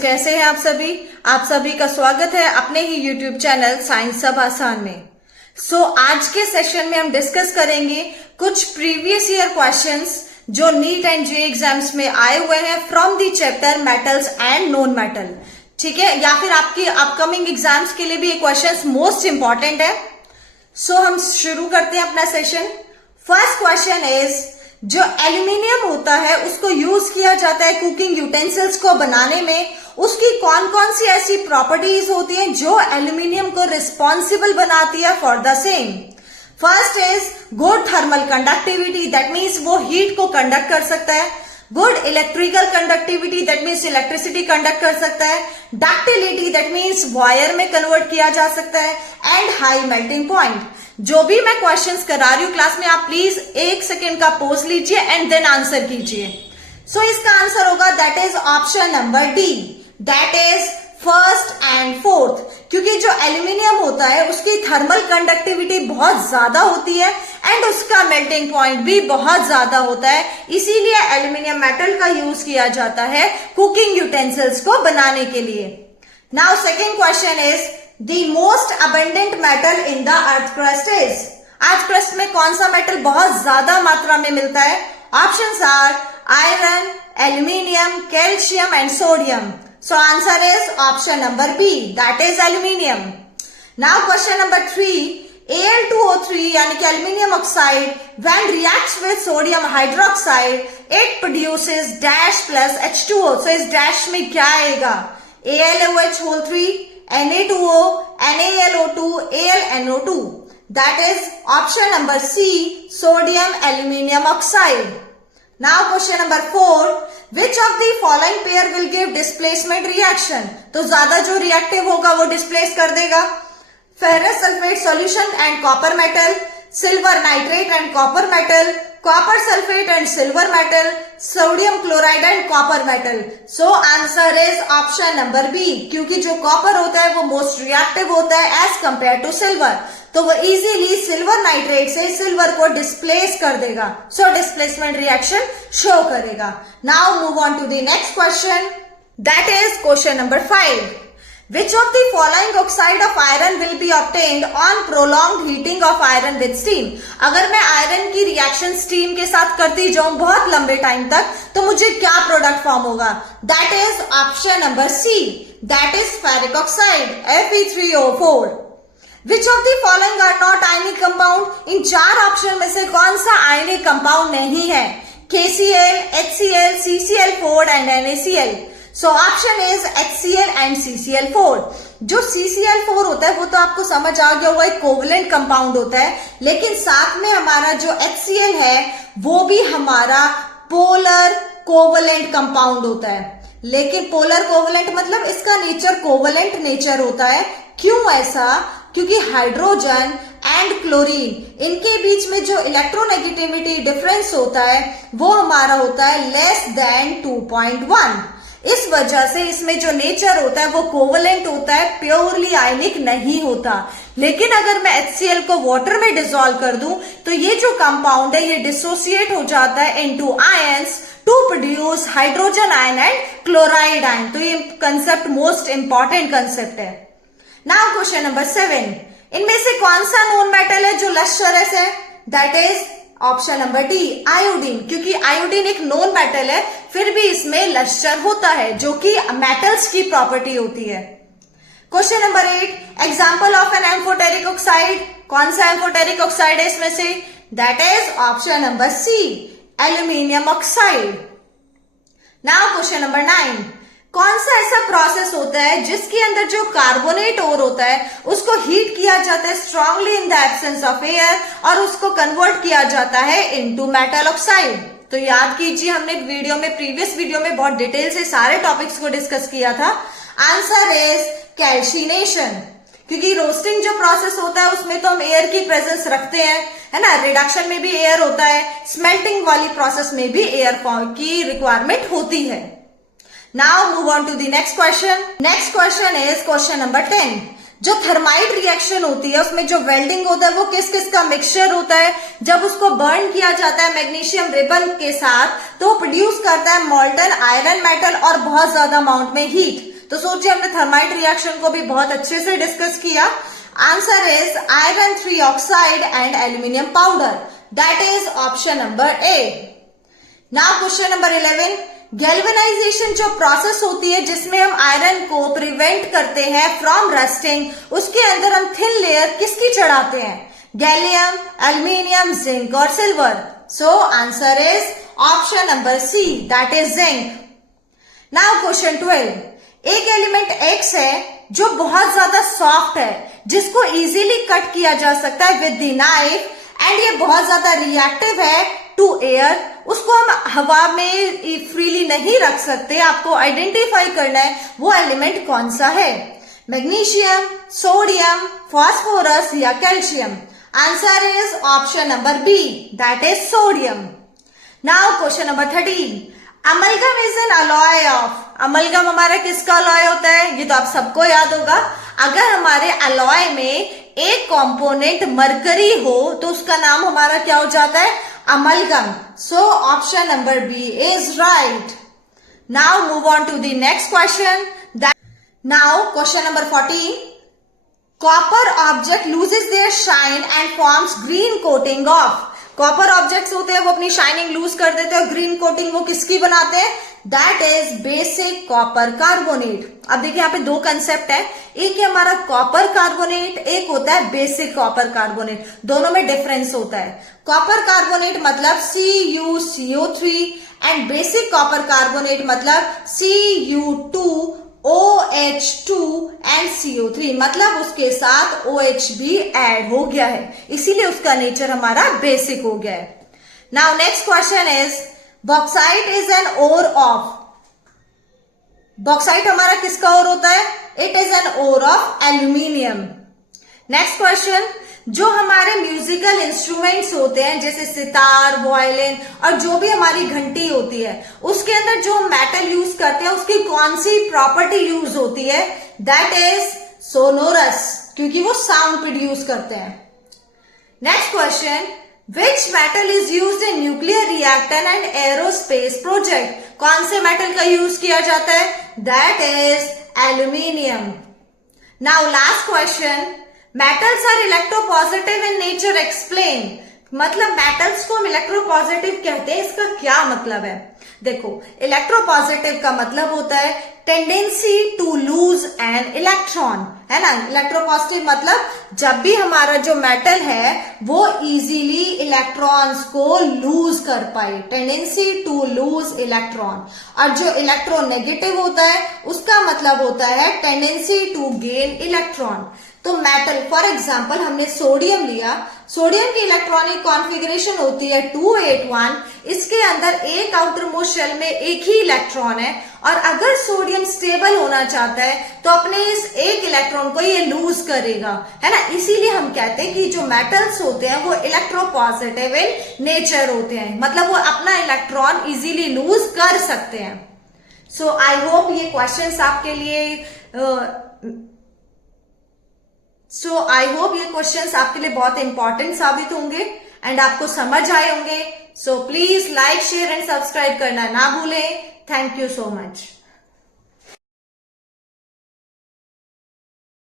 कैसे हैं आप सभी का स्वागत है अपने ही यूट्यूब चैनल साइंस सब आसान में। आज के सेशन में हम डिस्कस करेंगे कुछ प्रीवियस ईयर क्वेश्चंस जो नीट एंड जे एग्जाम्स में आए हुए हैं from the chapter metals and non metal. ठीक है, या फिर आपकी अपकमिंग एग्जाम्स के लिए भी ये क्वेश्चंस मोस्ट इंपॉर्टेंट है। हम शुरू करते हैं अपना सेशन। फर्स्ट क्वेश्चन इज, जो एल्यूमिनियम होता है उसको यूज किया जाता है कुकिंग यूटेंसिल्स को बनाने में, उसकी कौन कौन सी ऐसी प्रॉपर्टीज होती हैं जो एल्यूमिनियम को रिस्पॉन्सिबल बनाती है for the same. First is good thermal conductivity, that means वो हीट को कंडक्ट कर सकता है। Good electrical conductivity, that means electricity conduct कर सकता है। डक्टिलिटी, दैट मीन्स वायर में कन्वर्ट किया जा सकता है। And high melting point. जो भी मैं क्वेश्चंस करा रही हूं क्लास में, आप प्लीज 1 सेकेंड का पॉज लीजिए एंड देन आंसर कीजिए। इसका आंसर होगा that is option number D, that is first and fourth. क्योंकि जो एल्यूमिनियम होता है उसकी थर्मल कंडक्टिविटी बहुत ज्यादा होती है एंड उसका मेल्टिंग पॉइंट भी बहुत ज्यादा होता है, इसीलिए एल्यूमिनियम मेटल का यूज किया जाता है कुकिंग यूटेंसिल्स को बनाने के लिए। Now second question is, The most abundant metal in the earth crust is, earth crust में कौन सा मेटल बहुत ज्यादा मात्रा में मिलता है? Options are iron, aluminium, calcium and sodium. Answer is option number B, that is aluminium. Now question number 3, Al2O3 यानी कि aluminium oxide when reacts with sodium hydroxide it produces dash plus H2O। इस dash में क्या आएगा? AlOH3, Na2O, NaLO2, AlNO2, that is option number C, sodium aluminium oxide. Now question number 4, which of the following pair will give displacement reaction? तो ज्यादा जो reactive होगा वो displace कर देगा। Ferrous sulphate solution and copper metal, silver nitrate and copper metal, copper sulphate and silver metal, sodium chloride and copper metal. Answer is option number B, क्योंकि जो copper होता है वो मोस्ट रिएक्टिव होता है एज कंपेयर टू सिल्वर, तो वो easily silver nitrate से सिल्वर को डिस्प्लेस कर देगा। डिस्प्लेसमेंट रिएक्शन शो करेगा। Now move on to the next question, that is question number 5, Which of the following oxide of iron will be obtained on prolonged heating of iron with steam? अगर मैं iron की reaction steam के साथ करती जाऊं बहुत लंबे time तक, तो मुझे क्या प्रोडक्ट फॉर्म होगा? That is option number C, that is ferric oxide Fe3O4। Which of the following are not ionic compound? इन 4 ऑप्शन में से कौन सा आयनिक कंपाउंड नहीं है? KCl, HCl, CCl4 and NaCl। Option is HCl and CCl4। जो CCl4 होता है वो तो आपको समझ आ गया होगा, एक कोवलेंट कंपाउंड होता है, लेकिन साथ में हमारा जो HCl है वो भी हमारा पोलर कोवलेंट कंपाउंड होता है। लेकिन पोलर कोवलेंट मतलब इसका नेचर कोवलेंट नेचर होता है। क्यों ऐसा? क्योंकि हाइड्रोजन एंड क्लोरीन इनके बीच में जो इलेक्ट्रोनेगेटिविटी डिफरेंस होता है वो हमारा होता है लेस देन 2.1। इस वजह से इसमें जो नेचर होता है वो कोवलेंट होता है, प्योरली आयनिक नहीं होता। लेकिन अगर मैं HCl को वाटर में डिसॉल्व कर दूं तो ये जो कंपाउंड है ये डिसोसिएट हो जाता है into ions to produce hydrogen ion and chloride ion. तो ये कंसेप्ट मोस्ट इंपॉर्टेंट कंसेप्ट है। नाउ क्वेश्चन नंबर 7, इनमें से कौन सा नॉन मेटल है जो लश्चरस है? That is option number D, iodine. क्योंकि आयोडीन एक नॉन मेटल है फिर भी इसमें लश्चर होता है जो कि मेटल्स की प्रॉपर्टी होती है। Question number 8, example of an amphoteric oxide. कौन सा एम्फोटेरिक ऑक्साइड है इसमें से? That is option number C, aluminium oxide. Now question number 9, कौन सा ऐसा प्रोसेस होता है जिसके अंदर जो कार्बोनेट ओर होता है उसको हीट किया जाता है strongly in the absence of air और उसको कन्वर्ट किया जाता है इनटू मेटल ऑक्साइड? तो याद कीजिए, हमने प्रीवियस वीडियो में बहुत डिटेल से सारे टॉपिक्स को डिस्कस किया था। Answer is calcination. क्योंकि रोस्टिंग जो प्रोसेस होता है उसमें तो हम एयर की प्रेजेंस रखते हैं, है ना। रिडक्शन में भी एयर होता है, स्मेल्टिंग वाली प्रोसेस में भी एयर की रिक्वायरमेंट होती है। Now move on to the next question. Next question is question number 10, जो थर्माइट रिएक्शन होती है उसमें जो वेल्डिंग होता है वो किस किस का मिक्सचर होता है? जब उसको बर्न किया जाता है मैग्नीशियम रिबन के साथ तो प्रोड्यूस करता है मॉल्टन आयरन मेटल और बहुत ज्यादा अमाउंट में हीट। तो सोचिए हमने थर्माइट रिएक्शन को भी बहुत अच्छे से डिस्कस किया। Answer is iron 3 oxide and aluminium powder, that is option number A. Now question number 11, galvanisation जो प्रोसेस होती है जिसमें हम आयरन को प्रिवेंट करते हैं फ्रॉम रस्टिंग, उसके अंदर हम थिन लेयर किसकी चढ़ाते हैं? गैलियम, एल्यूमिनियम, जिंक और silver. So answer is option number C, that is zinc. Now question 12, एक एलिमेंट एक्स है जो बहुत ज्यादा सॉफ्ट है, जिसको इजीली कट किया जा सकता है विद द नाइफ, एंड ये बहुत ज्यादा रिएक्टिव है टू एयर, उसको हम हवा में फ्रीली नहीं रख सकते। आपको आइडेंटिफाई करना है वो एलिमेंट कौन सा है, मैग्नीशियम, सोडियम, फास्फोरस या calcium. Answer is option number B, that is sodium. Now question number 13, amalgam is an alloy of, amalgam हमारा किसका अलॉय होता है? ये तो आप सबको याद होगा। अगर हमारे अलॉय में एक कंपोनेंट मरकरी हो तो उसका नाम हमारा क्या हो जाता है? Amalgam. So option number B is right. Now move on to the next question. Now question number 14, copper object loses their shine and forms green coating of, copper objects होते हैं वो अपनी शाइनिंग लूज कर देते हैं और green coating वो किसकी बनाते हैं? That is basic copper carbonate. अब देखिए यहाँ पे दो कंसेप्ट है, एक है हमारा कॉपर कार्बोनेट, एक होता है बेसिक कॉपर कार्बोनेट। दोनों में डिफरेंस होता है। कॉपर कार्बोनेट मतलब CuCO3 and basic copper carbonate मतलब Cu2 OH2 एंड CO3, मतलब उसके साथ OH भी ऐड हो गया है, इसीलिए उसका नेचर हमारा बेसिक हो गया है। Now next question is, bauxite is an ore of, bauxite हमारा किसका ओर होता है? It is an ore of aluminium. Next question, जो हमारे म्यूजिकल इंस्ट्रूमेंट्स होते हैं जैसे सितार, वायलिन और जो भी हमारी घंटी होती है, उसके अंदर जो मेटल यूज करते हैं उसकी कौन सी प्रॉपर्टी यूज होती है? दैट इज सोनोरस, क्योंकि वो साउंड प्रोड्यूस करते हैं। Next question, which metal is used in nuclear reactor and aerospace project, कौन से मेटल का यूज किया जाता है? That is aluminium. Now last question, metals are electropositive in nature, explain, मतलब मेटल्स को हम इलेक्ट्रोपॉजिटिव कहते हैं, इसका क्या मतलब है? देखो, इलेक्ट्रोपॉजिटिव का मतलब होता है tendency to lose an electron, है ना। इलेक्ट्रोपॉजिटिव मतलब जब भी हमारा जो मेटल है वो इजीली इलेक्ट्रॉन्स को लूज कर पाए, टेंडेंसी टू लूज इलेक्ट्रॉन। और जो इलेक्ट्रोनेगेटिव होता है उसका मतलब होता है टेंडेंसी टू गेन इलेक्ट्रॉन। तो मेटल, फॉर एग्जाम्पल हमने सोडियम लिया, सोडियम की इलेक्ट्रॉनिक कॉन्फ़िगरेशन होती है 281, इसके अंदर एक आउटर मोस्ट शेल में एक ही इलेक्ट्रॉन है, और अगर सोडियम स्टेबल होना चाहता है तो अपने इस एक इलेक्ट्रॉन को ये लूज करेगा, है ना। इसीलिए हम कहते हैं कि जो मेटल्स होते हैं वो इलेक्ट्रोपॉजिटिव इन नेचर होते हैं, मतलब वो अपना इलेक्ट्रॉन इजीली लूज कर सकते हैं। सो आई होप ये क्वेश्चंस आपके लिए आपके लिए बहुत इंपॉर्टेंट साबित होंगे एंड आपको समझ आए होंगे। So please like, share and subscribe करना ना भूलें। Thank you so much.